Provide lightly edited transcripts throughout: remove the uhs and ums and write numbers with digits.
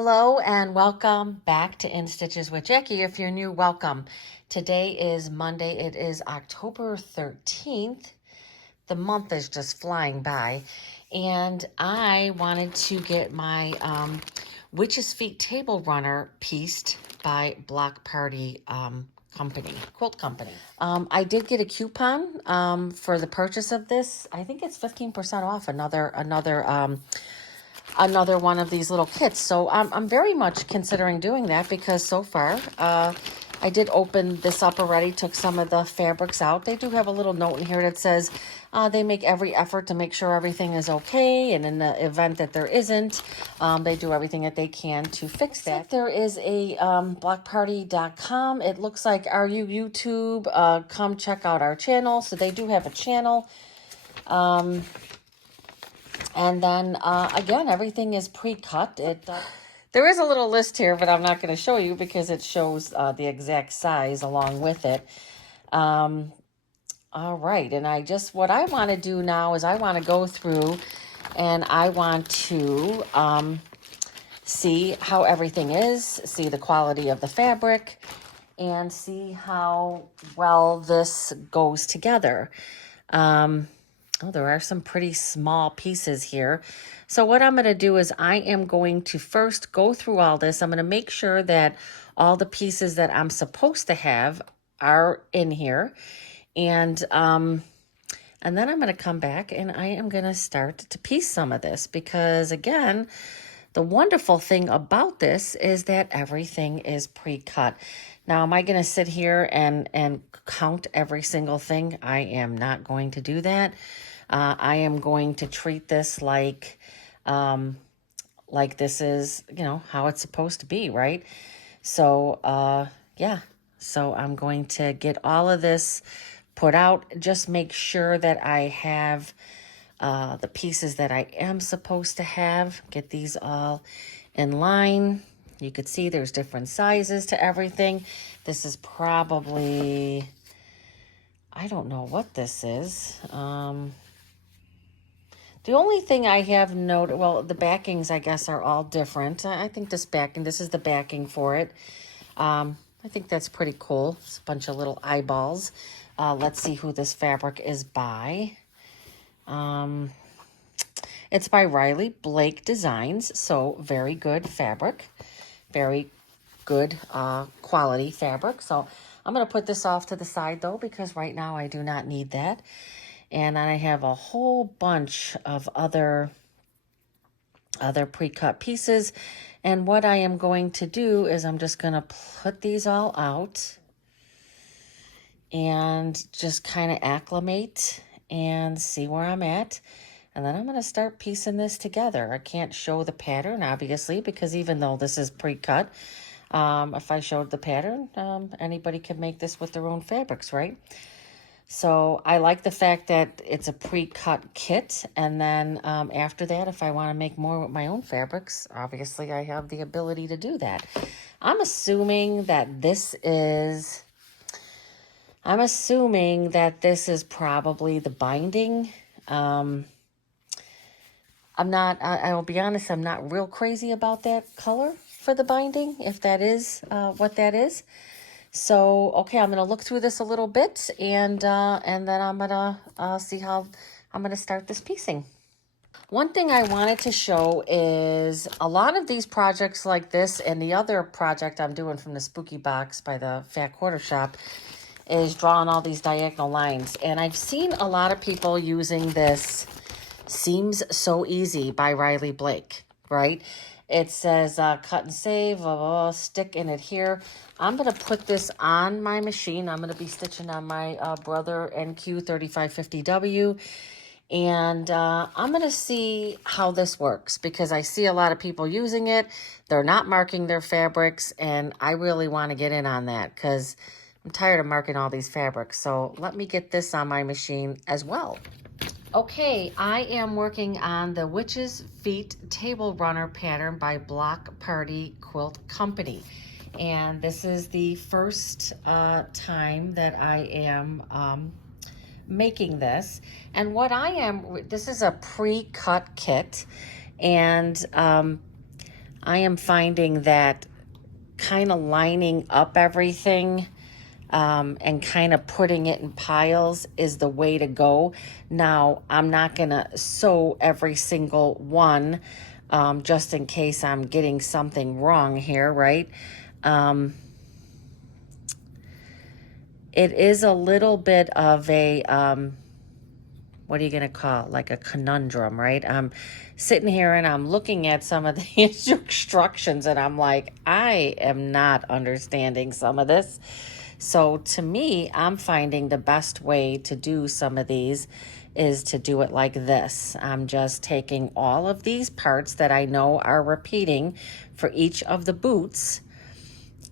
Hello and welcome back to In Stitches with Jackie. If you're new, welcome. Today is Monday. It is October 13th. The month is just flying by. And I wanted to get my Witch's Feet table runner pieced by Block Party Quilt Company. I did get a coupon for the purchase of this. I think it's 15% off another one of these little kits. So I'm very much considering doing that because so far I did open this up already, took some of the fabrics out. They do have a little note in here that says they make every effort to make sure everything is okay, and in the event that there isn't, they do everything that they can to fix that. There is a blockparty.com. It looks like, are you YouTube? Come check out our channel. So they do have a channel. And then, again, everything is pre-cut. There is a little list here, but I'm not going to show you because it shows the exact size along with it. All right, and what I want to do now is I want to go through and I want to see how everything is, see the quality of the fabric, and see how well this goes together. Oh, there are some pretty small pieces here. So what I'm going to do is I am going to first go through all this. I'm going to make sure that all the pieces that I'm supposed to have are in here. And then I'm going to come back and I am going to start to piece some of this because, again, the wonderful thing about this is that everything is pre-cut. Now, am I going to sit here and count every single thing? I am not going to do that. I am going to treat this like this is, how it's supposed to be, right? So, yeah. So I'm going to get all of this put out. Just make sure that I have the pieces that I am supposed to have. Get these all in line. You could see there's different sizes to everything. This is probably, I don't know what this is. The only thing I have noted, well, the backings, I guess, are all different. I think this is the backing for it. I think that's pretty cool. It's a bunch of little eyeballs. Let's see who this fabric is by. It's by Riley Blake Designs, so very good fabric. Very good quality fabric. So I'm going to put this off to the side, though, because right now I do not need that. And I have a whole bunch of other pre-cut pieces. And what I am going to do is I'm just going to put these all out and just kind of acclimate and see where I'm at. And then I'm going to start piecing this together. I can't show the pattern, obviously, because even though this is pre-cut, if I showed the pattern, anybody can make this with their own fabrics, right? So I like the fact that it's a pre-cut kit. And then after that, if I want to make more with my own fabrics, obviously I have the ability to do that. I'm assuming that this is probably the binding. I will be honest, I'm not real crazy about that color for the binding, if that is what that is. So, okay, I'm going to look through this a little bit, and then I'm going to see how I'm going to start this piecing. One thing I wanted to show is a lot of these projects like this, and the other project I'm doing from the Spooky Box by the Fat Quarter Shop is drawing all these diagonal lines. And I've seen a lot of people using this Seems So Easy by Riley Blake, right? It says cut and save, stick in it here. I'm going to put this on my machine. I'm going to be stitching on my Brother NQ 3550W. And I'm going to see how this works because I see a lot of people using it. They're not marking their fabrics, and I really want to get in on that because I'm tired of marking all these fabrics. So let me get this on my machine as well. Okay, I am working on the Witch's Feet Table Runner pattern by Block Party Quilt Company. And this is the first time that I am making this. And this is a pre-cut kit. And I am finding that kind of lining up everything and kind of putting it in piles is the way to go. Now, I'm not going to sew every single one just in case I'm getting something wrong here, right? It is a little bit of a, what are you going to call it? Like a conundrum, right? I'm sitting here and I'm looking at some of the instructions and I'm like, I am not understanding some of this. So to me, I'm finding the best way to do some of these is to do it like this. I'm just taking all of these parts that I know are repeating for each of the boots,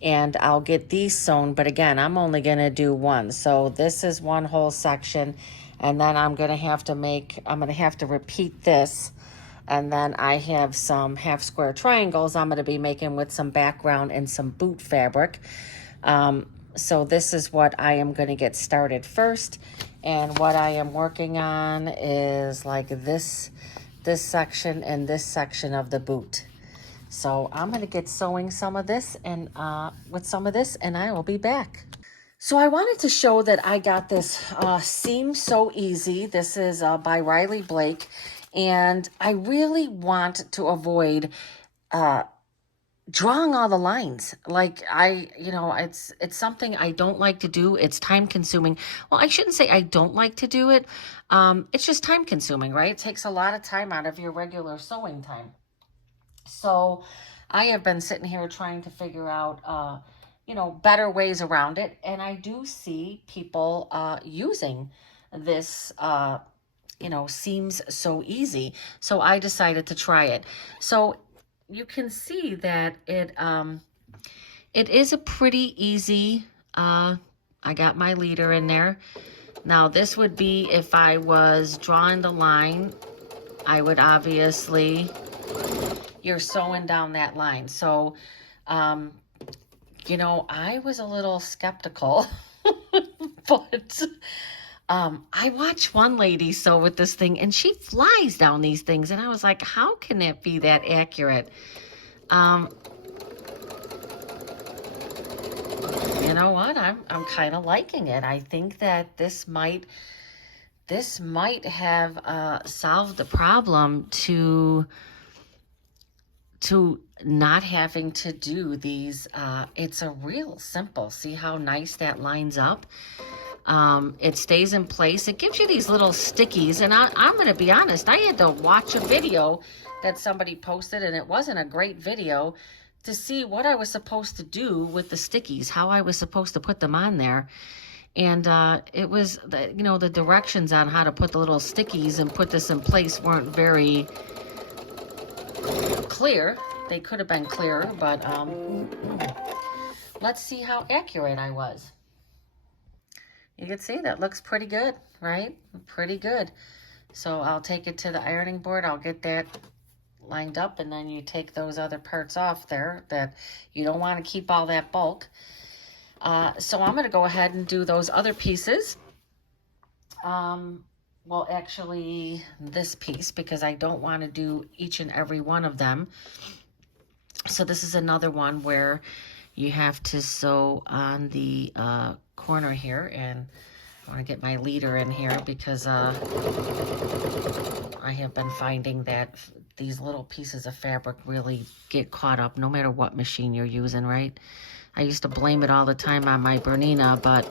and I'll get these sewn, but again, I'm only going to do one. So this is one whole section, and then I'm going to have to repeat this, and then I have some half square triangles I'm going to be making with some background and some boot fabric. So this is what I am going to get started first, and what I am working on is like this section and this section of the boot. So I'm going to get sewing some of this and with some of this, and I will be back. So I wanted to show that I got this Seam So Easy. This is by Riley Blake, and I really want to avoid drawing all the lines. Like it's something I don't like to do. It's time consuming. Well, I shouldn't say I don't like to do it. It's just time consuming, right? It takes a lot of time out of your regular sewing time. So I have been sitting here trying to figure out, better ways around it. And I do see people using this, Seams So Easy. So I decided to try it. So you can see that it is a pretty easy, I got my leader in there. Now this would be if I was drawing the line, I would obviously, you're sewing down that line. So, I was a little skeptical, but I watched one lady sew with this thing and she flies down these things. And I was like, how can it be that accurate? You know what? I'm kind of liking it. I think that this might have solved the problem to not having to do these. It's a real simple. See how nice that lines up? It stays in place. It gives you these little stickies. And I'm going to be honest, I had to watch a video that somebody posted, and it wasn't a great video, to see what I was supposed to do with the stickies, how I was supposed to put them on there. And it was, the directions on how to put the little stickies and put this in place weren't very clear. They could have been clearer, but let's see how accurate I was. You can see that looks pretty good, right? Pretty good. So I'll take it to the ironing board. I'll get that lined up, and then you take those other parts off there that you don't want to keep all that bulk. So I'm going to go ahead and do those other pieces. Well, actually, this piece, because I don't want to do each and every one of them. So this is another one where you have to sew on the corner here, and I want to get my leader in here because I have been finding that these little pieces of fabric really get caught up no matter what machine you're using, right? I used to blame it all the time on my Bernina, but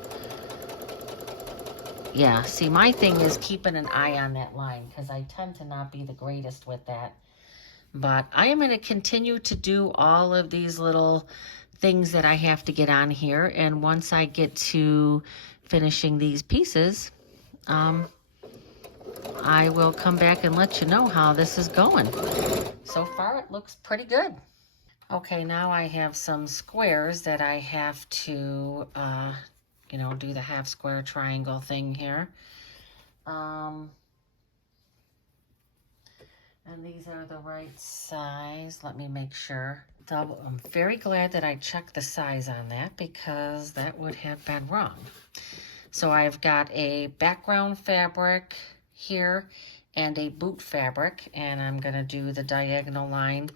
yeah, see, my thing is keeping an eye on that line because I tend to not be the greatest with that. But I am going to continue to do all of these little things that I have to get on here. And once I get to finishing these pieces, I will come back and let you know how this is going. So far, it looks pretty good. Okay, now I have some squares that I have to, do the half square triangle thing here. And these are the right size. Let me make sure. I'm very glad that I checked the size on that because that would have been wrong. So I've got a background fabric here and a boot fabric, and I'm going to do the diagonal line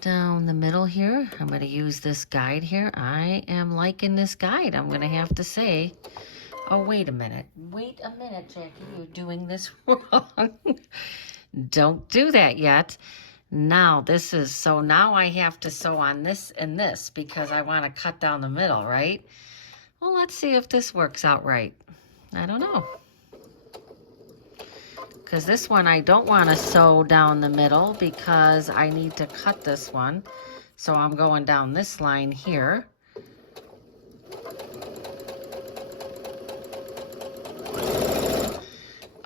down the middle here. I'm going to use this guide here. I am liking this guide, I'm going to have to say. Oh, wait a minute. Wait a minute, Jackie. You're doing this wrong. Don't do that yet. Now this is, so now I have to sew on this and this because I want to cut down the middle, right? Well, let's see if this works out right. I don't know. Because this one I don't want to sew down the middle because I need to cut this one. So I'm going down this line here.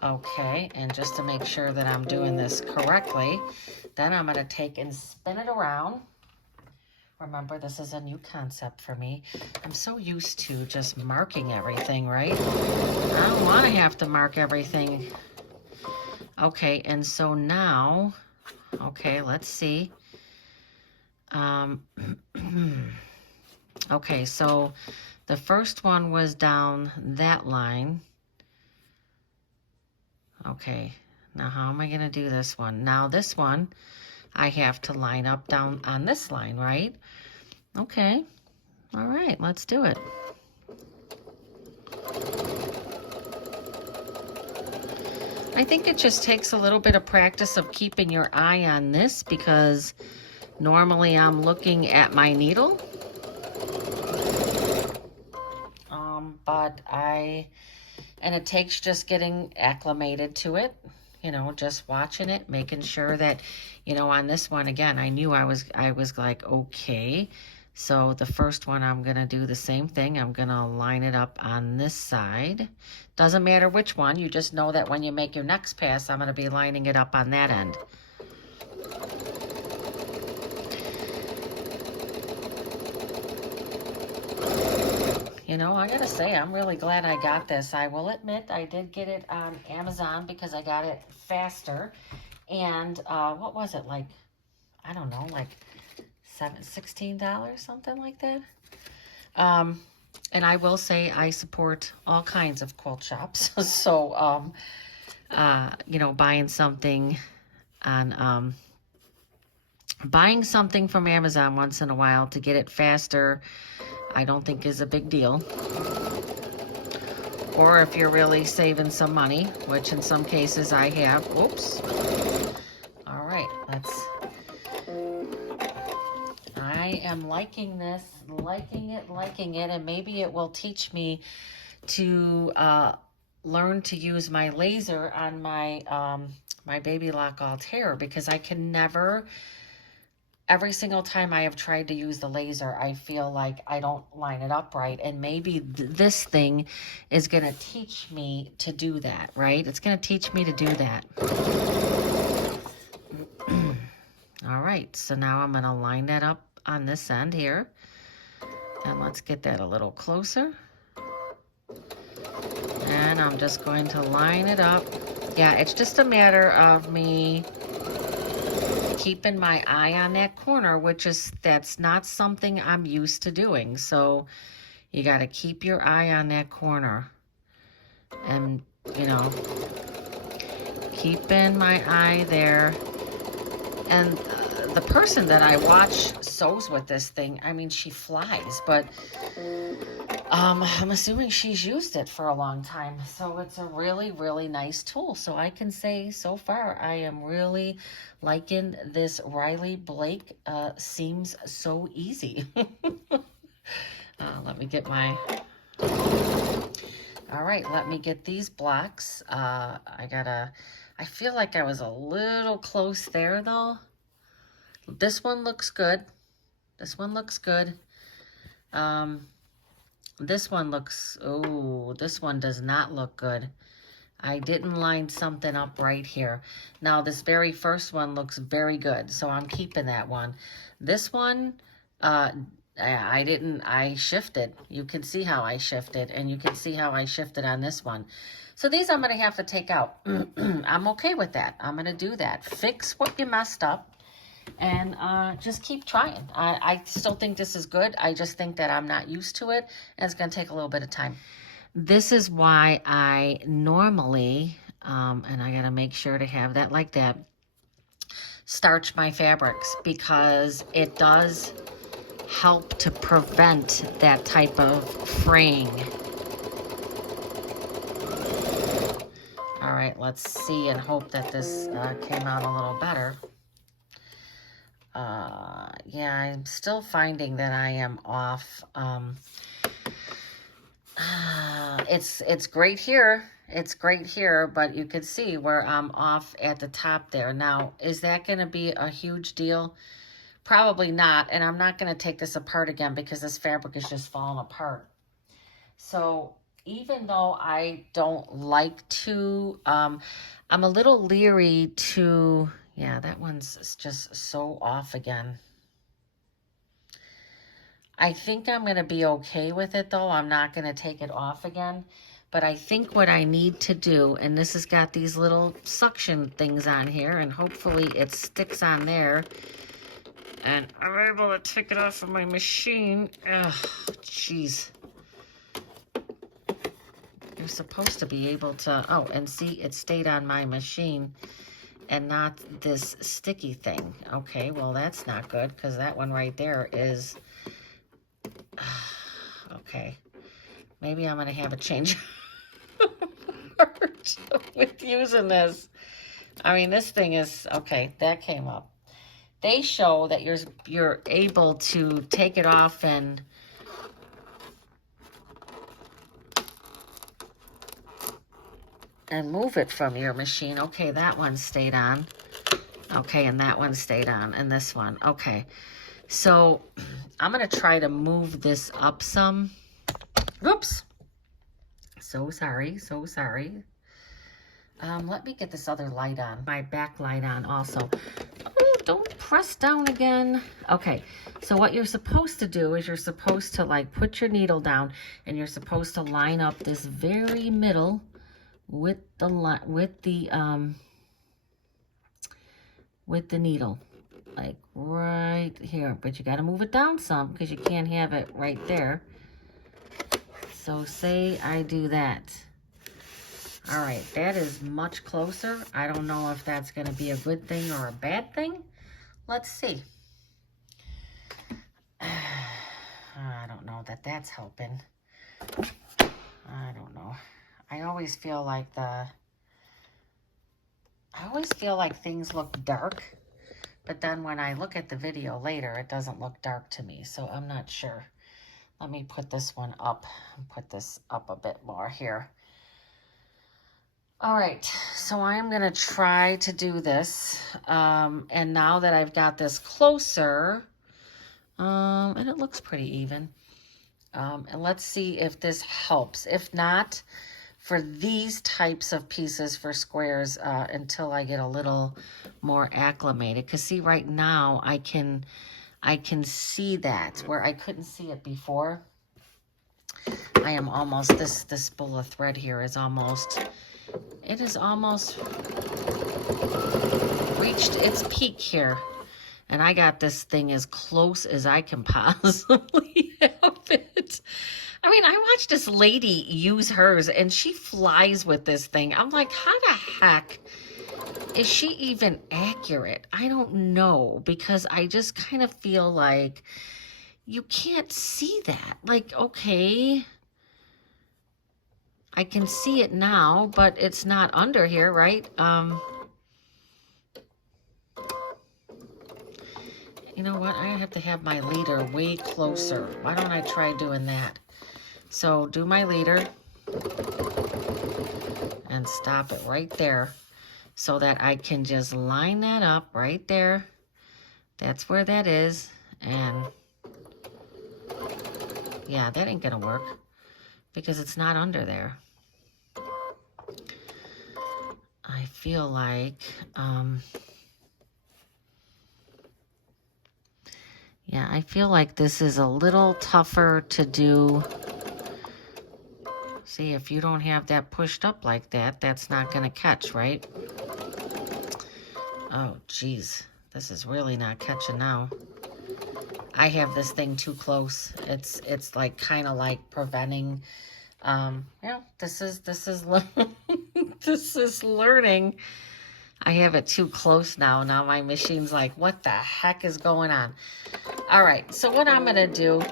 Okay, and just to make sure that I'm doing this correctly, then I'm going to take and spin it around. Remember, this is a new concept for me. I'm so used to just marking everything, right? I don't want to have to mark everything. Okay, and so now, okay, let's see. Okay, so the first one was down that line. Okay, now how am I going to do this one? Now this one, I have to line up down on this line, right? Okay, all right, let's do it. I think it just takes a little bit of practice of keeping your eye on this because normally I'm looking at my needle. And it takes just getting acclimated to it, you know, just watching it, making sure that, you know, on this one, again, I knew I was like, okay, so the first one, I'm going to do the same thing. I'm going to line it up on this side. Doesn't matter which one. You just know that when you make your next pass, I'm going to be lining it up on that end. You know, I gotta say, I'm really glad I got this. I will admit I did get it on Amazon because I got it faster. And what was it, like, I don't know, like $16, something like that. And I will say I support all kinds of quilt shops. So, you know, buying something on, buying something from Amazon once in a while to get it faster, I don't think is a big deal. Or if you're really saving some money, which in some cases I have. Oops. All right, I am liking this, liking it, and maybe it will teach me to learn to use my laser on my my Baby Lock Altair, because I can never, every single time I have tried to use the laser, I feel like I don't line it up right. And maybe this thing is going to teach me to do that, right? It's going to teach me to do that. All right, so now I'm going to line that up on this end here. And let's get that a little closer. And I'm just going to line it up. Yeah, it's just a matter of me keeping my eye on that corner, which is, that's not something I'm used to doing. So you got to keep your eye on that corner. And, you know, keeping my eye there. And the person that I watch sews with this thing, I mean, she flies, but I'm assuming she's used it for a long time. So it's a really, really nice tool. So I can say so far, I am really liking this Riley Blake Seems So Easy. Let me get my... All right, let me get these blocks. I feel like I was a little close there, though. This one looks good. This one looks good. This one looks, oh, this one does not look good. I didn't line something up right here. Now, this very first one looks very good, so I'm keeping that one. This one, I shifted. You can see how I shifted, and you can see how I shifted on this one. So these I'm going to have to take out. I'm okay with that. I'm going to do that. Fix what you messed up. And just keep trying. I still think this is good. I just think that I'm not used to it, and it's going to take a little bit of time. This is why I normally, and I got to make sure to have that like that. starch my fabrics, because it does help to prevent that type of fraying. All right, let's see and hope that this came out a little better. Yeah, I'm still finding that I am off. It's great here. It's great here, but you can see where I'm off at the top there. Now, is that going to be a huge deal? Probably not, and I'm not going to take this apart again because this fabric is just falling apart. So even though I don't like to, I'm a little leery to, yeah, that one's just so off again. I think I'm going to be okay with it, though. I'm not going to take it off again. But I think what I need to do, and this has got these little suction things on here, and hopefully it sticks on there. And I'm able to take it off of my machine. Ugh, jeez. You're supposed to be able to, oh, and see, it stayed on my machine and not this sticky thing. Okay, well, that's not good, because that one right there is... Okay, maybe I'm gonna have a change of heart with using this. I mean, this thing is okay. That came up. They show that you're able to take it off and move it from your machine. Okay, that one stayed on. Okay, and that one stayed on, and this one. Okay, so I'm gonna try to move this up some. Whoops. So sorry, so sorry. Let me get this other light on, my back light on also. Oh, don't press down again. Okay, so what you're supposed to do is you're supposed to like put your needle down, and you're supposed to line up this very middle with the needle, like right here. But you got to move it down some because you can't have it right there. So say I do that. All right, that is much closer. I don't know if that's going to be a good thing or a bad thing. Let's see. I don't know that that's helping. I don't know. I always feel like things look dark, but then when I look at the video later, it doesn't look dark to me, so I'm not sure. Let me put this one up and put this up a bit more here. All right, so I'm going to try to do this, and now that I've got this closer, and it looks pretty even, and let's see if this helps. If not, for these types of pieces for squares, until I get a little more acclimated, because see, right now I can see that where I couldn't see it before. I am almost, this spool of thread here is almost, it is almost reached its peak here. And I got this thing as close as I can possibly have it. I mean, I watched this lady use hers, and she flies with this thing. I'm like, how the heck is she even accurate? I don't know, because I just kind of feel like you can't see that. Like, okay, I can see it now, but it's not under here, right? You know what? I have to have my leader way closer. Why don't I try doing that? So do my leader and stop it right there so that I can just line that up right there. That's where that is. And yeah, that ain't gonna work because it's not under there. I feel like, yeah, I feel like this is a little tougher to do. See, if you don't have that pushed up like that, that's not going to catch, right? Oh, geez. This is really not catching now. I have this thing too close. It's like kind of like preventing, yeah, this is this is learning. I have it too close now. Now my machine's like, what the heck is going on? All right, so what I'm gonna do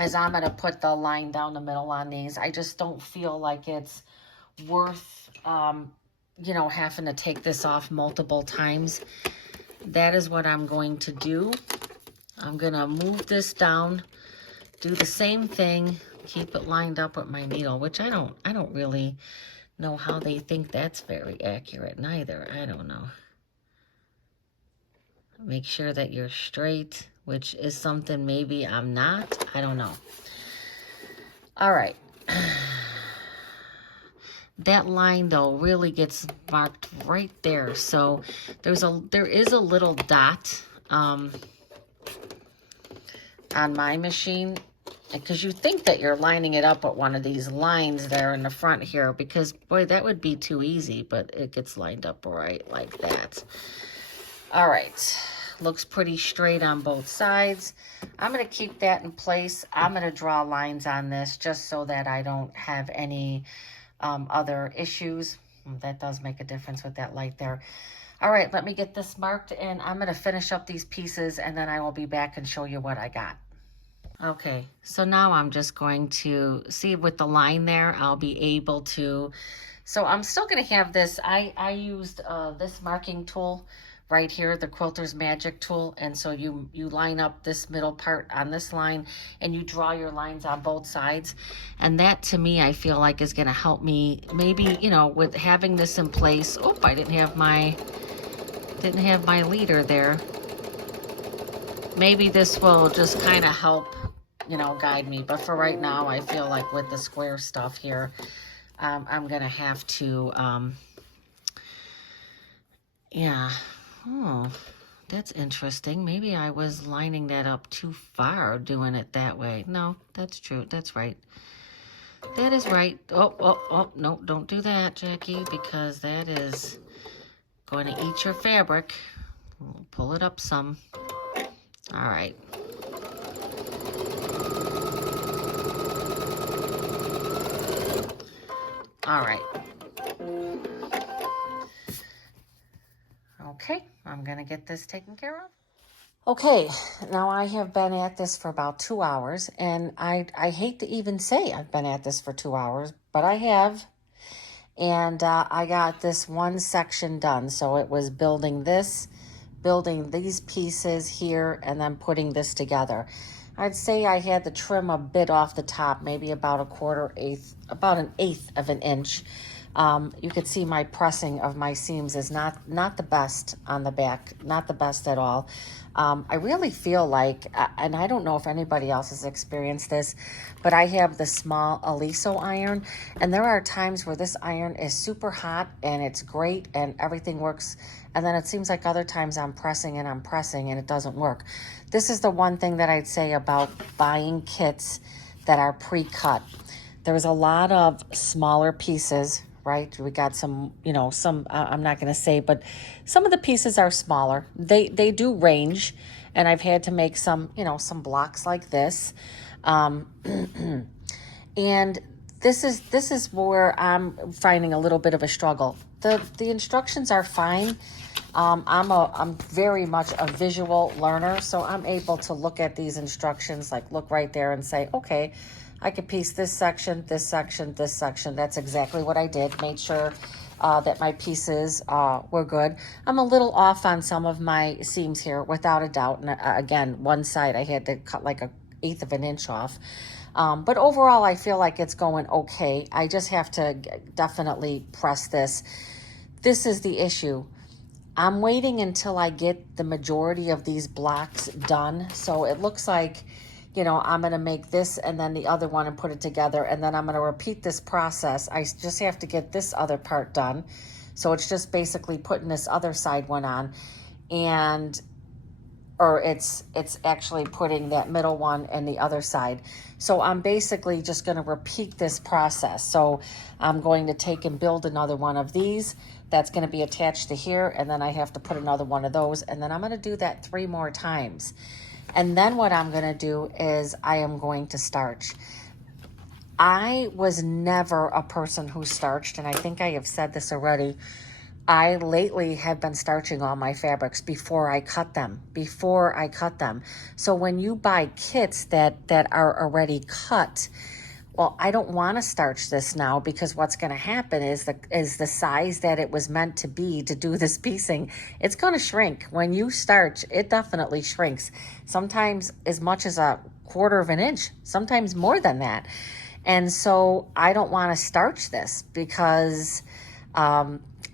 is I'm gonna put the line down the middle on these. I just don't feel like it's worth, you know, having to take this off multiple times. That is what I'm going to do. I'm gonna move this down, do the same thing, keep it lined up with my needle, which I don't really know how they think that's very accurate neither. I don't know. Make sure that you're straight, which is something maybe I'm not. I don't know. All right. That line though really gets marked right there. So there is a little dot on my machine, because you think that you're lining it up with one of these lines there in the front here, because boy, that would be too easy, but it gets lined up right like that. All right, looks pretty straight on both sides. I'm going to keep that in place. I'm going to draw lines on this just so that I don't have any other issues. That does make a difference with that light there. All right, let me get this marked, and I'm going to finish up these pieces, and then I will be back and show you what I got. Okay, so now I'm just going to see with the line there, I'll be able to, so I'm still going to have this. I used this marking tool right here, the Quilters Magic tool, and so you line up this middle part on this line, and you draw your lines on both sides, and that to me I feel like is going to help me maybe, you know, with having this in place. Oh, I didn't have my leader there. Maybe this will just kind of help, you know, guide me. But for right now, I feel like with the square stuff here, I'm going to have to, yeah. Oh, that's interesting. Maybe I was lining that up too far doing it that way. No, that's true. That's right. That is right. Oh, no, don't do that, Jackie, because that is going to eat your fabric. We'll pull it up some. All right. All right. Okay, I'm gonna get this taken care of. Okay, now I have been at this for about 2 hours, and I hate to even say I've been at this for 2 hours, but I have. And I got this one section done. So it was building these pieces here, and then putting this together. I'd say I had to trim a bit off the top, maybe about about an eighth of an inch. You could see my pressing of my seams is not the best on the back, not the best at all. I really feel like, and I don't know if anybody else has experienced this, but I have the small Aliso iron, and there are times where this iron is super hot and it's great and everything works, and then it seems like other times I'm pressing and it doesn't work. This is the one thing that I'd say about buying kits that are pre-cut. There's a lot of smaller pieces, right? We got some, you know, some, I'm not going to say, but some of the pieces are smaller. They do range, and I've had to make some, you know, some blocks like this. And this is where I'm finding a little bit of a struggle. The instructions are fine. I'm very much a visual learner, so I'm able to look at these instructions, like look right there and say, okay, I could piece this section, this section, this section. That's exactly what I did. Made sure that my pieces were good. I'm a little off on some of my seams here, without a doubt. And again, one side I had to cut like 1/8 of an inch off. But overall, I feel like it's going okay. I just have to definitely press this. This is the issue. I'm waiting until I get the majority of these blocks done. So it looks like, you know, I'm going to make this and then the other one and put it together. And then I'm going to repeat this process. I just have to get this other part done. So it's just basically putting this other side one on, or it's actually putting that middle one and the other side. So I'm basically just going to repeat this process. So I'm going to take and build another one of these. That's going to be attached to here. And then I have to put another one of those. And then I'm going to do that 3 more times. And then what I'm going to do is I am going to starch. I was never a person who starched, and I think I have said this already, I lately have been starching all my fabrics before I cut them, So when you buy kits that are already cut, well, I don't want to starch this now, because what's going to happen is the size that it was meant to be to do this piecing, it's going to shrink. When you starch, it definitely shrinks. Sometimes as much as a quarter of an inch, sometimes more than that. And so I don't want to starch this, because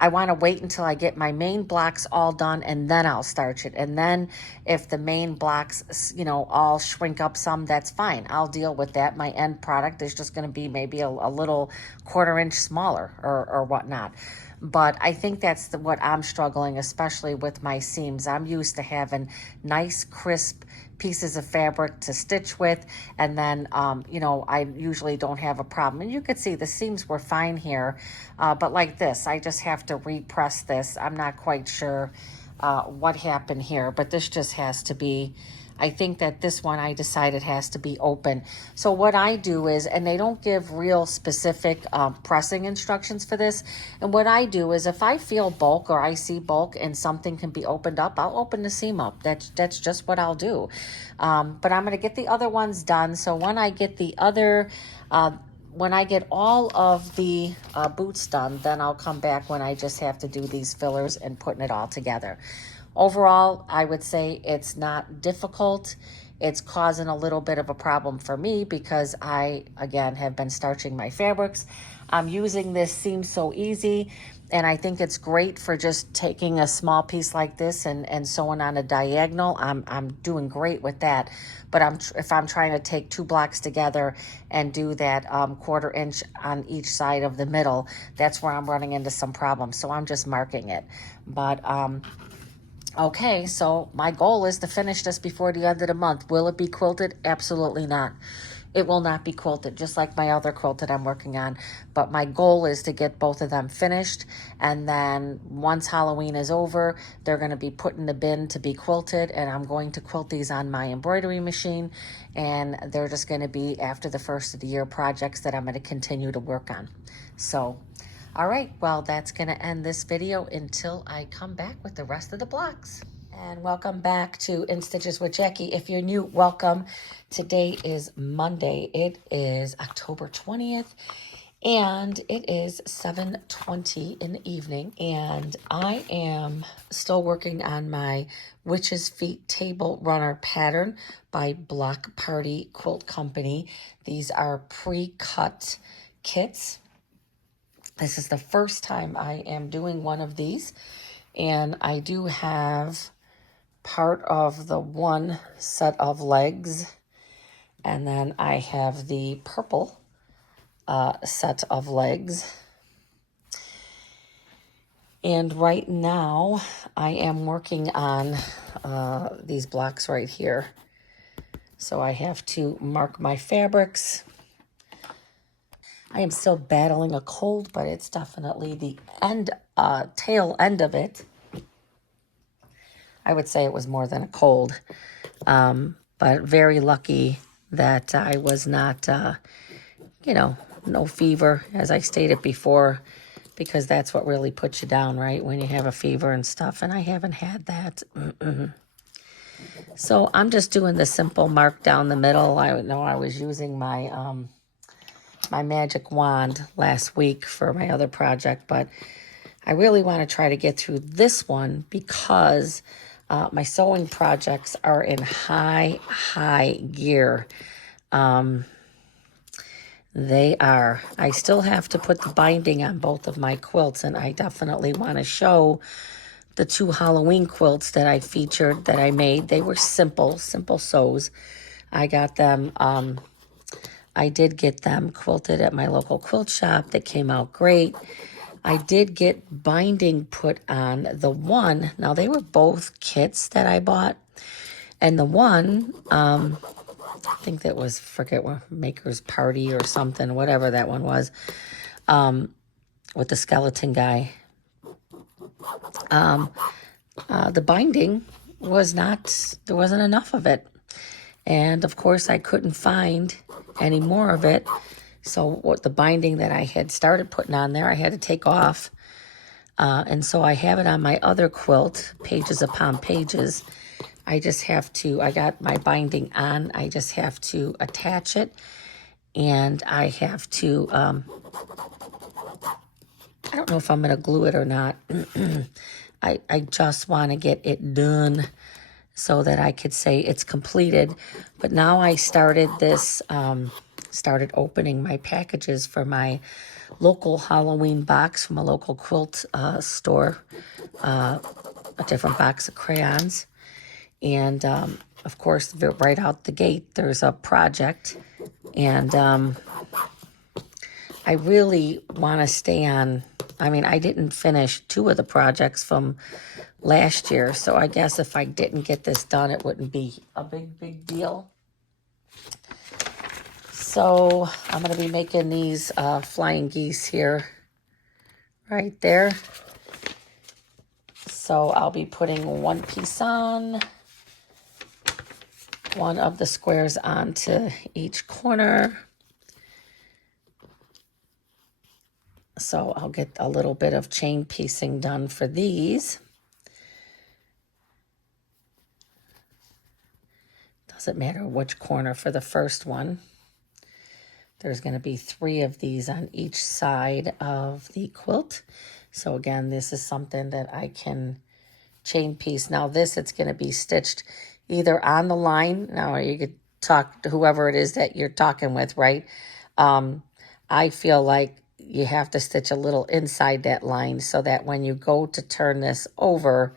I want to wait until I get my main blocks all done, and then I'll starch it. And then if the main blocks, all shrink up some, that's fine. I'll deal with that. My end product is just going to be maybe a little quarter inch smaller or whatnot. But I think that's what I'm struggling, especially with my seams. I'm used to having nice, crisp pieces of fabric to stitch with, and then I usually don't have a problem. And you could see the seams were fine here, but like this, I just have to repress this. I'm not quite sure what happened here, but this just has to be, I think that this one I decided has to be open. So what I do is, and they don't give real specific pressing instructions for this, and what I do is, if I feel bulk or I see bulk and something can be opened up, I'll open the seam up. That's just what I'll do. But I'm going to get the other ones done. So when I get when I get all of the boots done, then I'll come back when I just have to do these fillers and putting it all together. Overall, I would say it's not difficult. It's causing a little bit of a problem for me, because I, again, have been starching my fabrics. I'm using this Seam So Easy, and I think it's great for just taking a small piece like this and sewing on a diagonal. I'm doing great with that. But if I'm trying to take 2 blocks together and do that quarter inch on each side of the middle, that's where I'm running into some problems. So I'm just marking it. But okay, so my goal is to finish this before the end of the month. Will it be quilted? Absolutely not. It will not be quilted, just like my other quilt that I'm working on. But my goal is to get both of them finished. And then once Halloween is over, they're going to be put in the bin to be quilted. And I'm going to quilt these on my embroidery machine. And they're just going to be, after the first of the year, projects that I'm going to continue to work on. So, all right, well, that's going to end this video until I come back with the rest of the blocks. And welcome back to In Stitches with Jackie. If you're new, welcome. Today is Monday. It is October 20th, and it is 7:20 in the evening. And I am still working on my Witch's Feet Table Runner pattern by Block Party Quilt Company. These are pre-cut kits. This is the first time I am doing one of these, and I do have part of the one set of legs, and then I have the purple set of legs. And right now I am working on these blocks right here. So I have to mark my fabrics. I am still battling a cold, but it's definitely the tail end of it. I would say it was more than a cold, but very lucky that I was not, no fever, as I stated before, because that's what really puts you down, right, when you have a fever and stuff, and I haven't had that. So I'm just doing the simple mark down the middle. I know I was using my my magic wand last week for my other project, but I really want to try to get through this one, because my sewing projects are in high gear. They are. I still have to put the binding on both of my quilts, and I definitely want to show the 2 Halloween quilts that I featured, that I made. They were simple sews. I got them, I did get them quilted at my local quilt shop. They came out great. I did get binding put on the one. Now, they were both kits that I bought. And the one, I think that was, forget what, Maker's Party or something, whatever that one was, with the skeleton guy. The binding was not, there wasn't enough of it. And, of course, I couldn't find any more of it. So what the binding that I had started putting on there, I had to take off. And so I have it on my other quilt, pages upon pages. I just have to, I got my binding on, I just have to attach it, and I have to, I don't know if I'm going to glue it or not. I just want to get it done so that I could say it's completed. But now I started this, started opening my packages for my local Halloween box from a local quilt store, a different box of crayons. And of course, right out the gate, there's a project. And I really want to stay on. I mean, I didn't finish 2 of the projects from last year. So I guess if I didn't get this done, it wouldn't be a big deal. So I'm going to be making these flying geese here, right there. So I'll be putting one piece on, one of the squares onto each corner. So I'll get a little bit of chain piecing done for these. Doesn't matter which corner for the first one. There's going to be 3 of these on each side of the quilt. So again, this is something that I can chain piece. Now this, it's going to be stitched either on the line. Now you could talk to whoever it is that you're talking with, right? I feel like you have to stitch a little inside that line so that when you go to turn this over,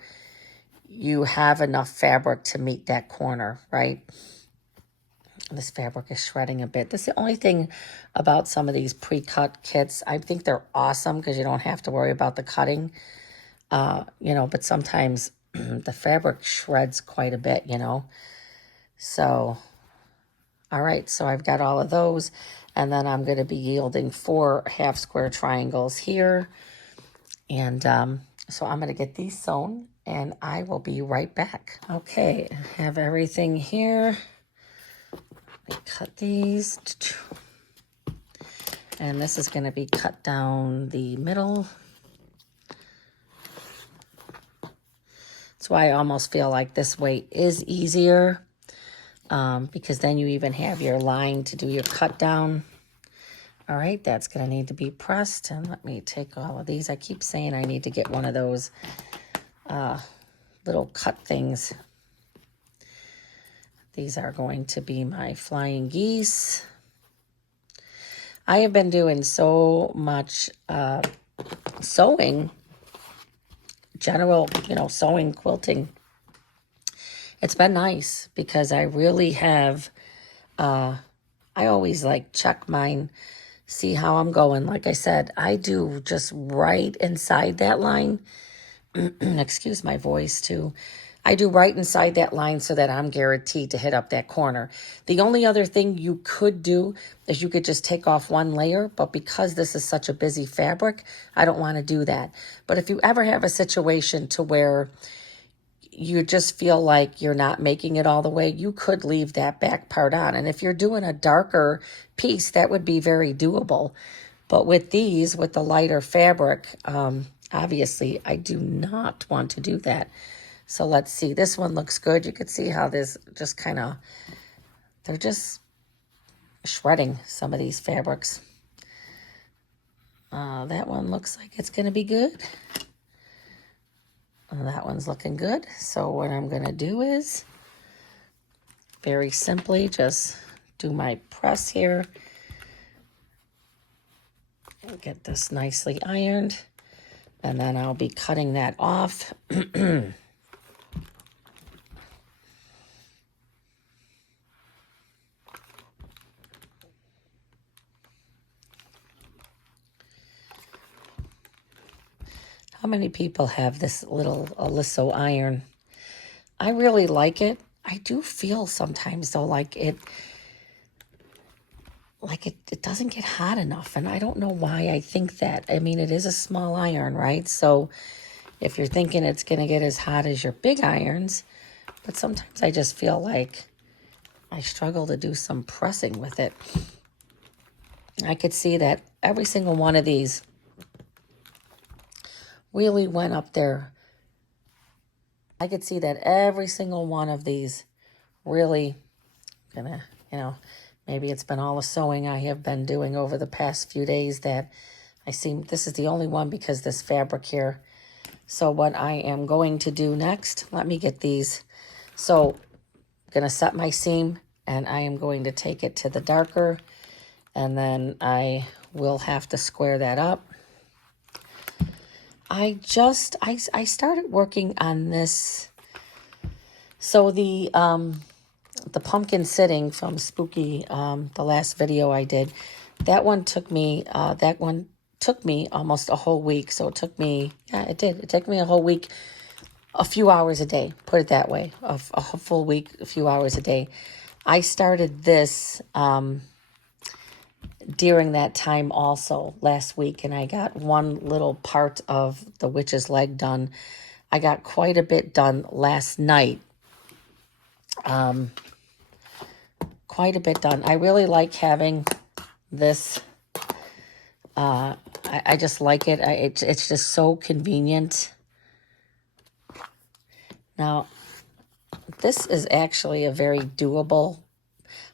you have enough fabric to meet that corner, right? This fabric is shredding a bit. That's the only thing about some of these pre-cut kits. I think they're awesome because you don't have to worry about the cutting, but sometimes the fabric shreds quite a bit, So, all right, so I've got all of those. And then I'm going to be yielding 4 half square triangles here. And so I'm going to get these sewn and I will be right back. Okay, I have everything here. Let me cut these. And this is going to be cut down the middle. That's why I almost feel like this way is easier. Because then you even have your line to do your cut down. All right, that's going to need to be pressed. And let me take all of these. I keep saying I need to get one of those little cut things. These are going to be my flying geese. I have been doing so much sewing, general, sewing, quilting. It's been nice because I really have, I always check mine, see how I'm going. Like I said, I do just right inside that line. Excuse my voice too. I do right inside that line so that I'm guaranteed to hit up that corner. The only other thing you could do is you could just take off one layer, but because this is such a busy fabric, I don't want to do that. But if you ever have a situation to where you just feel like you're not making it all the way, you could leave that back part on. And if you're doing a darker piece, that would be very doable. But with these, with the lighter fabric, obviously I do not want to do that. So let's see. This one looks good. You can see how this just kind of, they're just shredding some of these fabrics. That one looks like it's going to be good. That one's looking good. So what I'm going to do is very simply just do my press here. Get this nicely ironed. And then I'll be cutting that off. How many people have this little Aliso iron? I really like it. I do feel sometimes though like it doesn't get hot enough, and I don't know why I think that. I mean, it is a small iron, right? So if you're thinking it's going to get as hot as your big irons, but sometimes I just feel like I struggle to do some pressing with it. I could see that every single one of these really went up there. I could see that every single one of these really gonna, maybe it's been all the sewing I have been doing over the past few days that I see this is the only one because this fabric here. So what I am going to do next, let me get these. So I'm gonna set my seam and I am going to take it to the darker, and then I will have to square that up. I started working on this. So the pumpkin sitting from Spooky, the last video I did, that one took me almost a whole week. So it took me, it took me a whole week, a few hours a day, put it that way, a full week, a few hours a day. I started this during that time also last week, and I got one little part of the witch's leg done. I got quite a bit done last night. Quite a bit done. I really like having this. I just like it. It's just so convenient. Now, this is actually a very doable.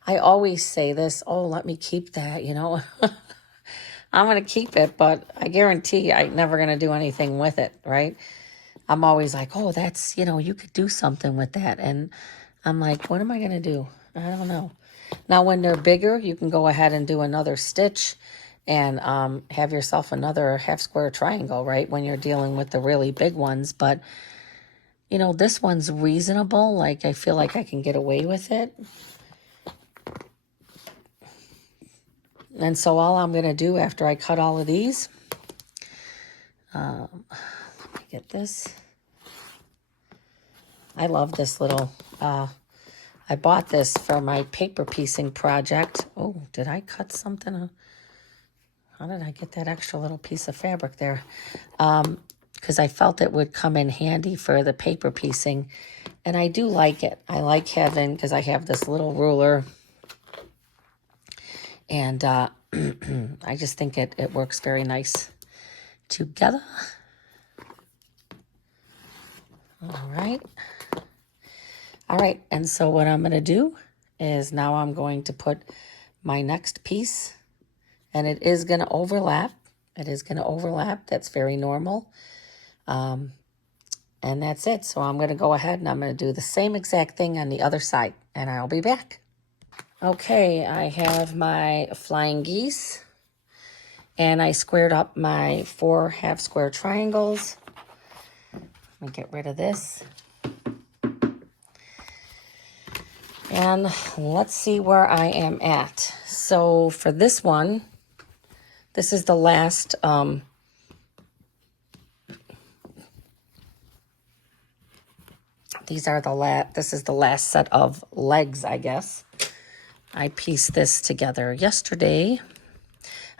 I always say this, oh, let me keep that, I'm going to keep it, but I guarantee I'm never going to do anything with it, right? I'm always like, oh, that's, you could do something with that. And I'm like, what am I going to do? I don't know. Now, when they're bigger, you can go ahead and do another stitch and have yourself another half square triangle, right? When you're dealing with the really big ones. But, this one's reasonable. Like, I feel like I can get away with it. And so all I'm going to do after I cut all of these, let me get this. I love this little, I bought this for my paper piecing project. Oh, did I cut something? How did I get that extra little piece of fabric there? Because I felt it would come in handy for the paper piecing. And I do like it. I like having, because I have this little ruler. And I just think it works very nice together. All right. All right, and so what I'm going to do is now I'm going to put my next piece, and it is going to overlap. It is going to overlap. That's very normal. And that's it. So I'm going to go ahead and I'm going to do the same exact thing on the other side, and I'll be back. Okay, I have my flying geese, and I squared up my 4 half square triangles. Let me get rid of this. And let's see where I am at. So for this one, this is the last, this is the last set of legs, I guess. I pieced this together yesterday.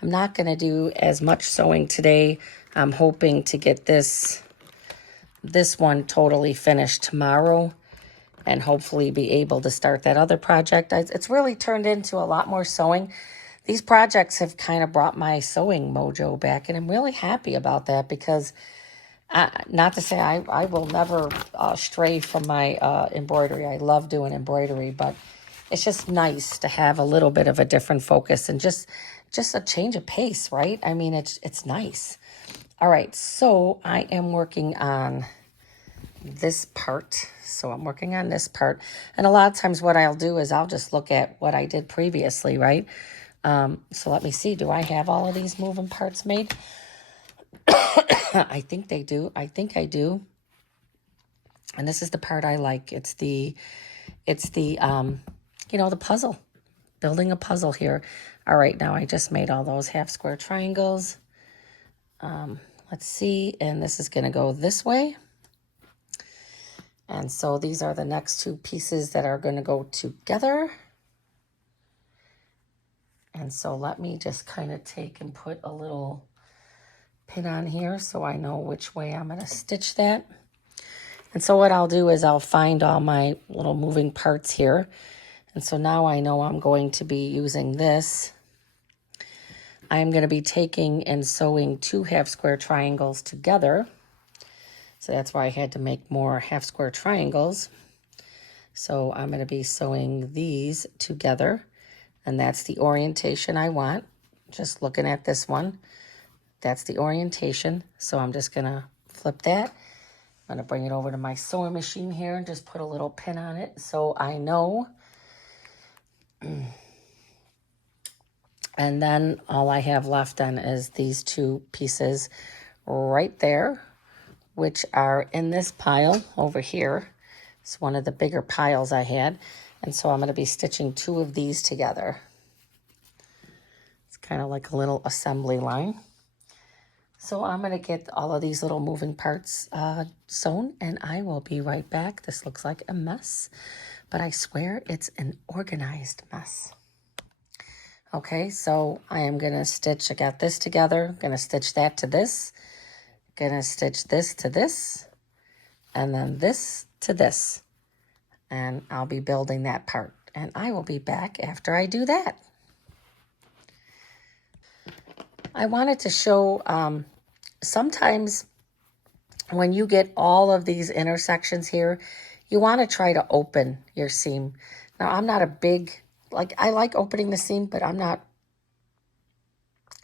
I'm not going to do as much sewing today. I'm hoping to get this one totally finished tomorrow, and hopefully be able to start that other project. It's really turned into a lot more sewing. These projects have kind of brought my sewing mojo back, and I'm really happy about that because, not to say I will never stray from my embroidery. I love doing embroidery, but it's just nice to have a little bit of a different focus and just a change of pace, right? I mean, it's nice. All right, so I am working on this part. So I'm working on this part. And a lot of times what I'll do is I'll just look at what I did previously, right? So let me see. Do I have all of these moving parts made? I think they do. I think I do. And this is the part I like. It's the the puzzle. Building a puzzle here. All right, now I just made all those half square triangles. Let's see. And this is going to go this way. And so these are the next 2 pieces that are going to go together. And so let me just kind of take and put a little pin on here so I know which way I'm going to stitch that. And so what I'll do is I'll find all my little moving parts here. And so now I know I'm going to be using this. I'm going to be taking and sewing 2 half square triangles together. So that's why I had to make more half square triangles. So I'm going to be sewing these together, and that's the orientation I want. Just looking at this one, that's the orientation. So I'm just going to flip that. I'm going to bring it over to my sewing machine here and just put a little pin on it so I know. And then all I have left then is these two pieces right there, which are in this pile over here. It's one of the bigger piles I had. And so I'm going to be stitching two of these together. It's kind of like a little assembly line. So I'm going to get all of these little moving parts sewn, and I will be right back. This looks like a mess, but I swear it's an organized mess. Okay, so I am going to stitch, I got this together, going to stitch that to this, going to stitch this to this, and then this to this. And I'll be building that part, and I will be back after I do that. I wanted to show, sometimes when you get all of these intersections here, you want to try to open your seam. Now, I'm not a big, I like opening the seam, but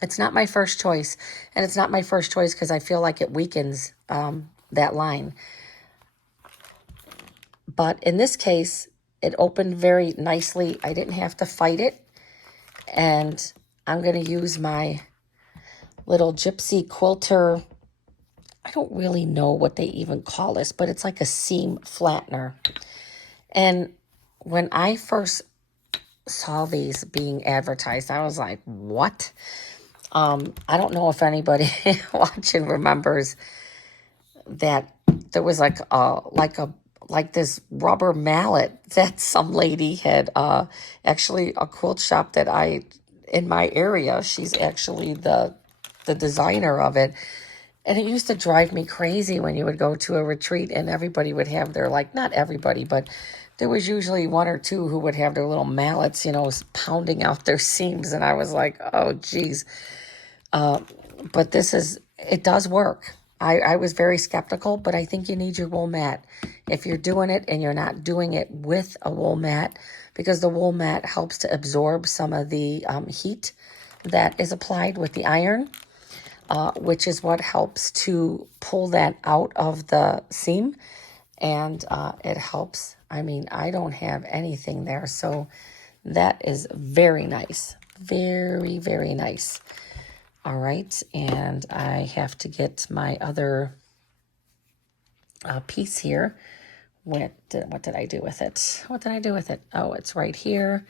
it's not my first choice. And it's not my first choice because I feel like it weakens that line. But in this case, it opened very nicely. I didn't have to fight it. And I'm going to use my little gypsy quilter. I don't really know what they even call this, but it's like a seam flattener. And when I first saw these being advertised, I was like, what? I don't know if anybody watching remembers that there was like this rubber mallet that some lady had, actually a quilt shop that in my area, she's actually the designer of it. And it used to drive me crazy when you would go to a retreat and everybody would have their, not everybody, but there was usually one or two who would have their little mallets, pounding out their seams. And I was like, oh, geez. But it does work. I was very skeptical, but I think you need your wool mat if you're doing it and you're not doing it with a wool mat, because the wool mat helps to absorb some of the heat that is applied with the iron, which is what helps to pull that out of the seam. And it helps. I mean, I don't have anything there, so that is very nice. Very, very nice. All right, and I have to get my other piece here. What did I do with it? What did I do with it? Oh, it's right here.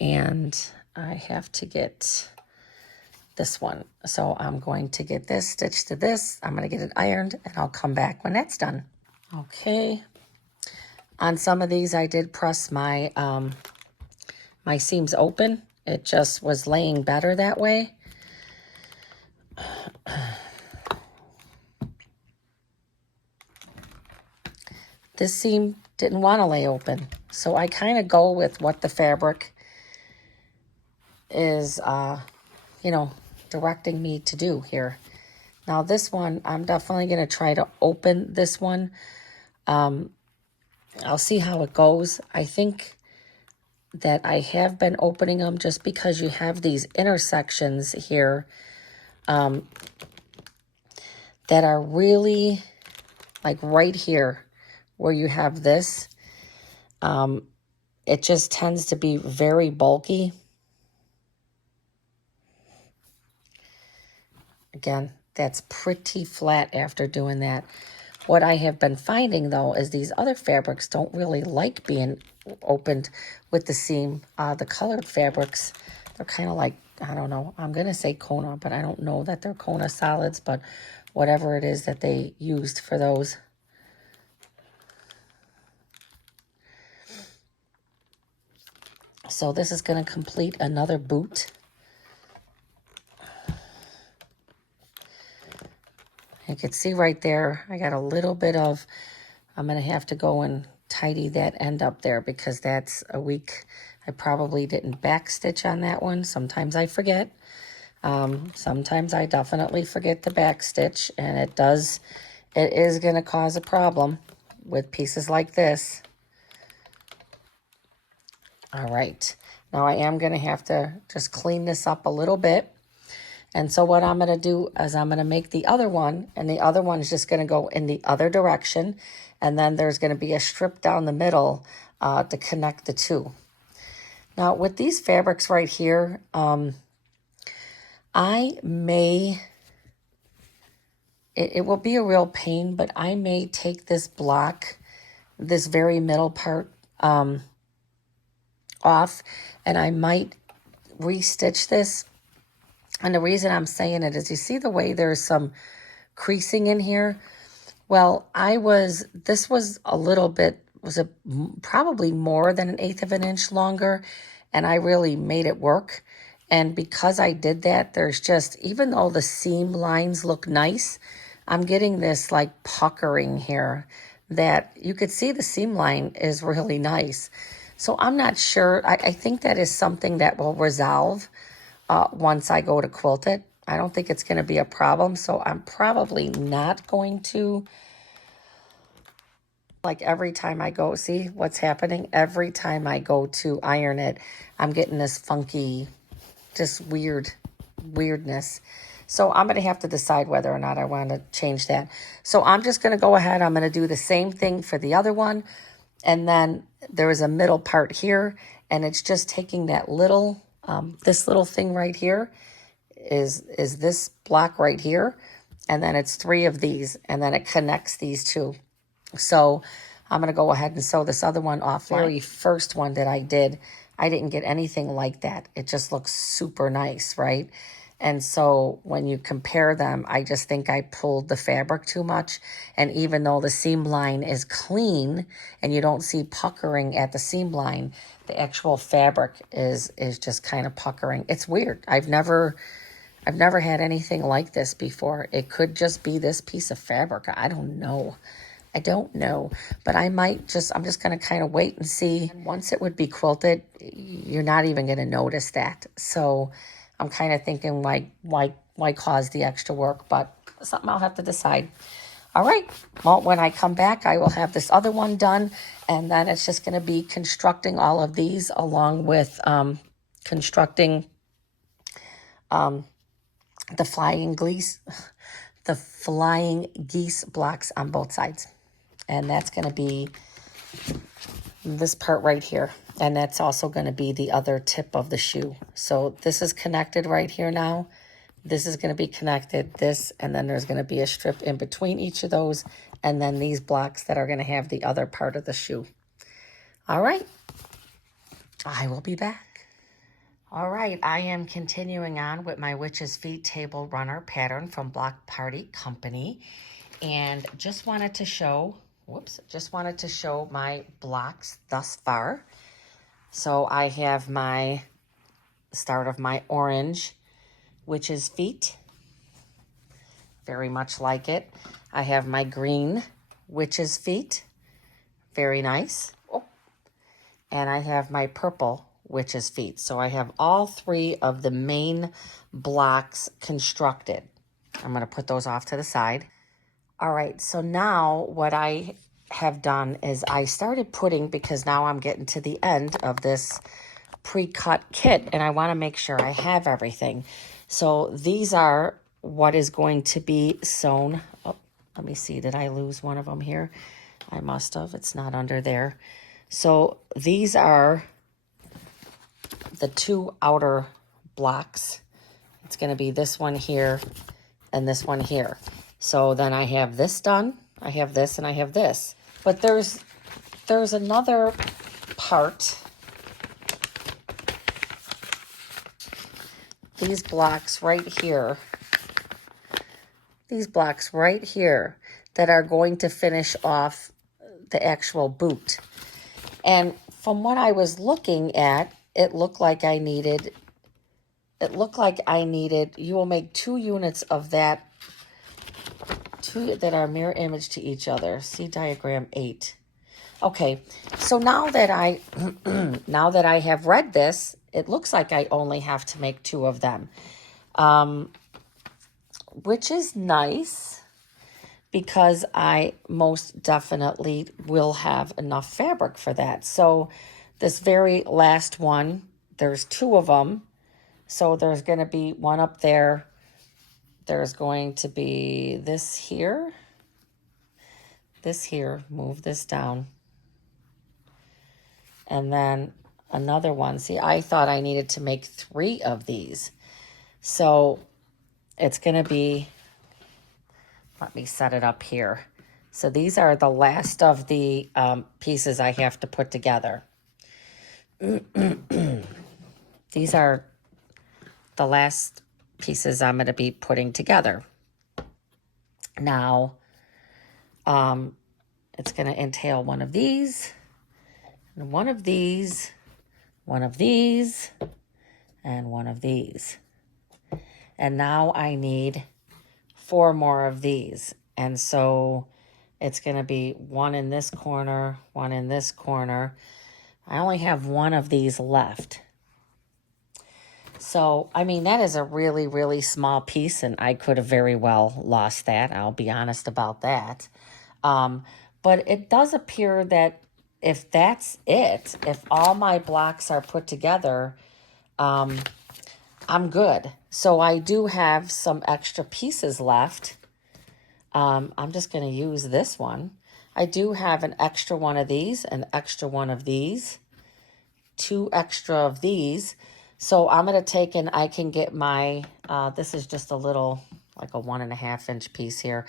And I have to get this one. So I'm going to get this stitched to this. I'm going to get it ironed, and I'll come back when that's done. Okay. On some of these, I did press my my seams open. It just was laying better that way. This seam didn't want to lay open, so I kind of go with what the fabric is, directing me to do here. Now this one, I'm definitely going to try to open this one. I'll see how it goes. I think that I have been opening them just because you have these intersections here that are really like right here where you have this. It just tends to be very bulky. Again, that's pretty flat after doing that. What I have been finding, though, is these other fabrics don't really like being opened with the seam. The colored fabrics, they're kind of like, I don't know, I'm going to say Kona, but I don't know that they're Kona solids, but whatever it is that they used for those. So this is going to complete another boot. You can see right there, I got a little bit of, I'm going to have to go and tidy that end up there because that's a weak, I probably didn't back stitch on that one. Sometimes I forget. Sometimes I definitely forget the back stitch, and it does it is going to cause a problem with pieces like this. All right. Now I am going to have to just clean this up a little bit. And so what I'm going to do is I'm going to make the other one, and the other one is just going to go in the other direction. And then there's going to be a strip down the middle to connect the two. Now with these fabrics right here, I may, it will be a real pain, but I may take this block, this very middle part off, and I might restitch this. And the reason I'm saying it is, you see the way there's some creasing in here? Well, this was a little bit, probably more than 1/8 of an inch longer, and I really made it work. And because I did that, there's just, even though the seam lines look nice, I'm getting this like puckering here that you could see the seam line is really nice. So I'm not sure. I think that is something that will resolve once I go to quilt it. I don't think it's going to be a problem. So I'm probably not going to, like every time I go, see what's happening? Every time I go to iron it, I'm getting this funky, just weirdness. So I'm going to have to decide whether or not I want to change that. So I'm just going to go ahead. I'm going to do the same thing for the other one. And then there is a middle part here, and it's just taking that little, this little thing right here is this block right here. And then it's 3 of these, and then it connects these two. So I'm going to go ahead and sew this other one off. The very first one that I did, I didn't get anything like that. It just looks super nice, right? And so when you compare them, I just think I pulled the fabric too much. And even though the seam line is clean and you don't see puckering at the seam line, the actual fabric is just kind of puckering. It's weird. I've never had anything like this before. It could just be this piece of fabric. I don't know. But I'm just going to kind of wait and see. Once it would be quilted, you're not even going to notice that. So I'm kind of thinking, like, why cause the extra work? But something I'll have to decide. All right. Well, when I come back, I will have this other one done. And then it's just going to be constructing all of these along with constructing the flying geese blocks on both sides. And that's going to be this part right here. And that's also going to be the other tip of the shoe. So this is connected right here now. This is going to be connected, this, and then there's going to be a strip in between each of those. And then these blocks that are going to have the other part of the shoe. All right. I will be back. All right. I am continuing on with my Witch's Feet table runner pattern from Block Party Company. And just wanted to show my blocks thus far. So I have my start of my orange Witch's Feet, very much like it. I have my green Witch's Feet, very nice. Oh. And I have my purple Witch's Feet. So I have all 3 of the main blocks constructed. I'm going to put those off to the side. All right, so now what I have done is I started putting, because now I'm getting to the end of this pre-cut kit, and I want to make sure I have everything. So these are what is going to be sewn. Oh, let me see. Did I lose one of them here? I must have. It's not under there. So these are the 2 outer blocks. It's going to be this one here and this one here. So then I have this done, I have this, and I have this. But there's another part. These blocks right here that are going to finish off the actual boot. And from what I was looking at, it looked like I needed, you will make 2 units of that, 2 that are mirror image to each other. See diagram 8. Okay, so now that I have read this, it looks like I only have to make 2 of them, which is nice because I most definitely will have enough fabric for that. So this very last one, there's 2 of them. So there's going to be one up there. There's going to be this here, move this down. And then another one. See, I thought I needed to make 3 of these. So it's going to be, let me set it up here. So these are the last of the pieces I have to put together. These are the last pieces I'm going to be putting together. Now, it's going to entail one of these, and one of these, one of these, and one of these. And now I need 4 more of these. And so it's going to be one in this corner, one in this corner. I only have 1 of these left. So, I mean, that is a really, really small piece, and I could have very well lost that. I'll be honest about that. But it does appear that if that's it, if all my blocks are put together, I'm good. So I do have some extra pieces left. I'm just going to use this one. I do have an extra one of these, an extra one of these, 2 extra of these. So I'm going to take and I can get my, this is just a little, like a 1.5 inch piece here.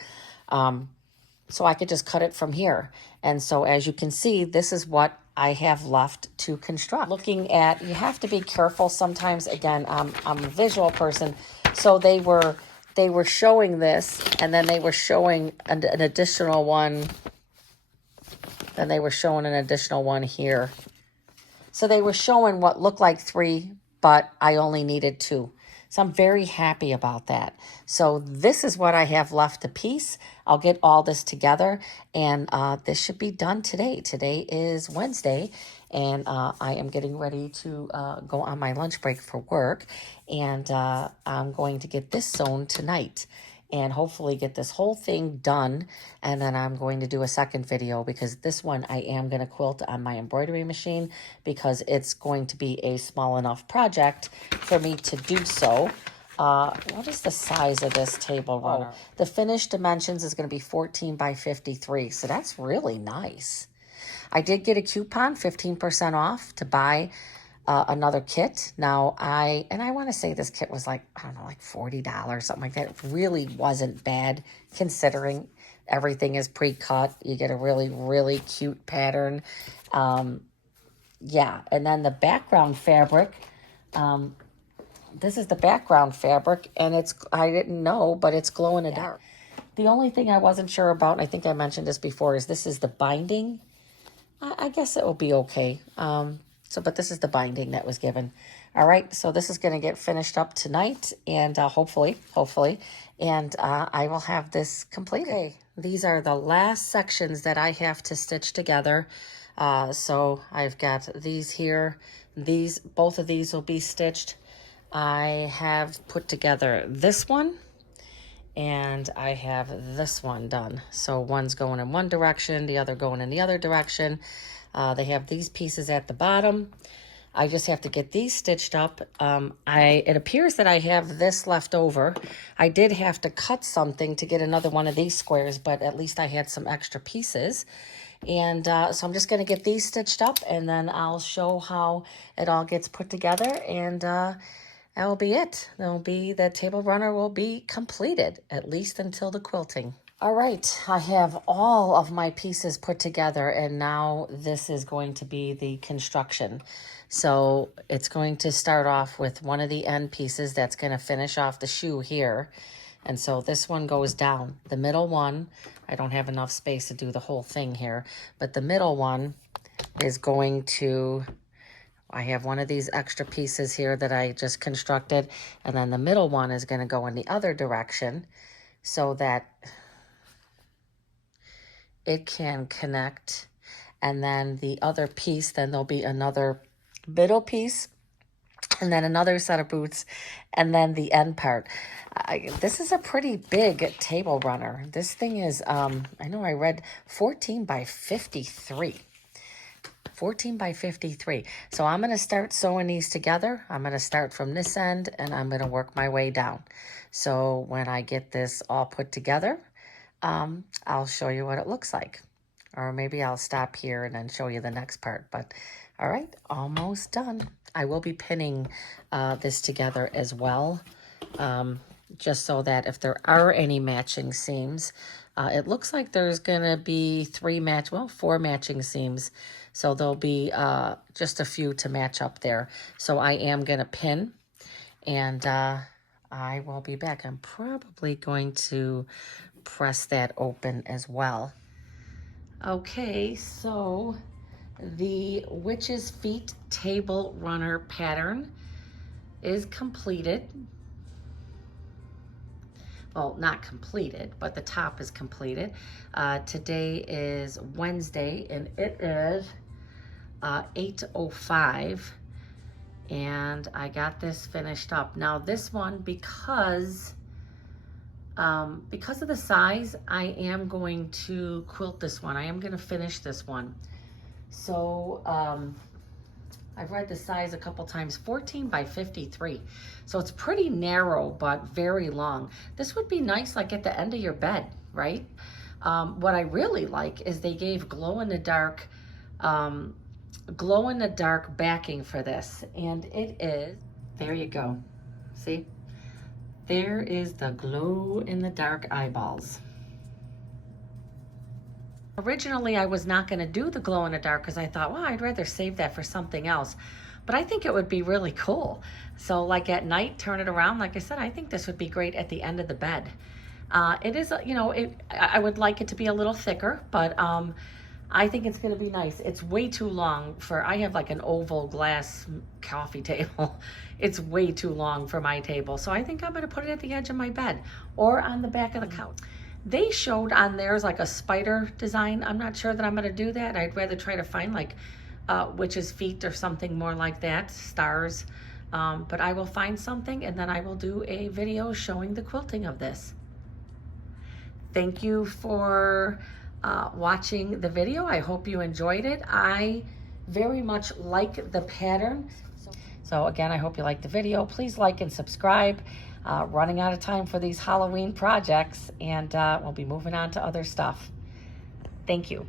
So I could just cut it from here. And so as you can see, this is what I have left to construct. Looking at, you have to be careful sometimes. Again, I'm a visual person. So they were showing this, and then they were showing an additional one. Then they were showing an additional one here. So they were showing what looked like 3, but I only needed 2. So I'm very happy about that. So this is what I have left to piece. I'll get all this together, and this should be done today. Today is Wednesday, and I am getting ready to go on my lunch break for work, and I'm going to get this sewn tonight and hopefully get this whole thing done. And then I'm going to do a second video, because this one I am going to quilt on my embroidery machine, because it's going to be a small enough project for me to do so. What is the size of this table runner? The finished dimensions is going to be 14 by 53. So that's really nice. I did get a coupon, 15% off, to buy another kit. Now, I want to say this kit was like, I don't know, like $40, something like that. It really wasn't bad, considering everything is pre-cut. You get a really, really cute pattern. Yeah, and then the background fabric, this is the background fabric, and it's, I didn't know, but it's glow in the dark. The only thing I wasn't sure about, and I think I mentioned this before, is this is the binding. I guess it will be okay. But this is the binding that was given. All right, so this is going to get finished up tonight, and hopefully, and I will have this completed. Okay, these are the last sections that I have to stitch together. So I've got these here. Both of these will be stitched. I have put together this one, and I have this one done. So one's going in one direction, the other going in the other direction. They have these pieces at the bottom. I just have to get these stitched up. It appears that I have this left over. I did have to cut something to get another one of these squares, but at least I had some extra pieces. And so I'm just going to get these stitched up, and then I'll show how it all gets put together, and that will be it. The table runner will be completed, at least until the quilting. All right, I have all of my pieces put together, and now this is going to be the construction. So it's going to start off with one of the end pieces that's going to finish off the shoe here. And so this one goes down. The middle one, I don't have enough space to do the whole thing here, but the middle one is going to, I have one of these extra pieces here that I just constructed, and then the middle one is going to go in the other direction so that it can connect. And then the other piece, then there'll be another middle piece, and then another set of boots, and then the end part. This is a pretty big table runner. This thing is, I know I read 14 by 53. 14 by 53. So I'm going to start sewing these together. I'm going to start from this end, and I'm going to work my way down. So when I get this all put together, I'll show you what it looks like. Or maybe I'll stop here and then show you the next part. But all right, almost done. I will be pinning this together as well, just so that if there are any matching seams, it looks like there's gonna be 4 matching seams. So there'll be just a few to match up there. So I am gonna pin, and I will be back. I'm probably going to press that open as well. Okay, so the Witch's Feet table runner pattern is completed. Well, not completed, but the top is completed. Today is Wednesday, and it is 8:05, and I got this finished up. Now this one, because of the size, I am going to quilt this one. I am going to finish this one. So I've read the size a couple times, 14 by 53. So it's pretty narrow, but very long. This would be nice like at the end of your bed, right? What I really like is they gave glow-in-the-dark backing for this. And it is, there you go. See? There is the glow-in-the-dark eyeballs. Originally, I was not going to do the glow-in-the-dark because I thought, well, I'd rather save that for something else. But I think it would be really cool. So like at night, turn it around. Like I said, I think this would be great at the end of the bed. It is, you know, I would like it to be a little thicker, but I think it's going to be nice. It's way too long for, I have like an oval glass coffee table. It's way too long for my table. So I think I'm going to put it at the edge of my bed or on the back of the couch. They showed on theirs like a spider design. I'm not sure that I'm going to do that. I'd rather try to find like witch's feet or something more like that, stars. But I will find something, and then I will do a video showing the quilting of this. Thank you for watching the video. I hope you enjoyed it. I very much like the pattern. So again, I hope you liked the video. Please like and subscribe. Running out of time for these Halloween projects, and we'll be moving on to other stuff. Thank you.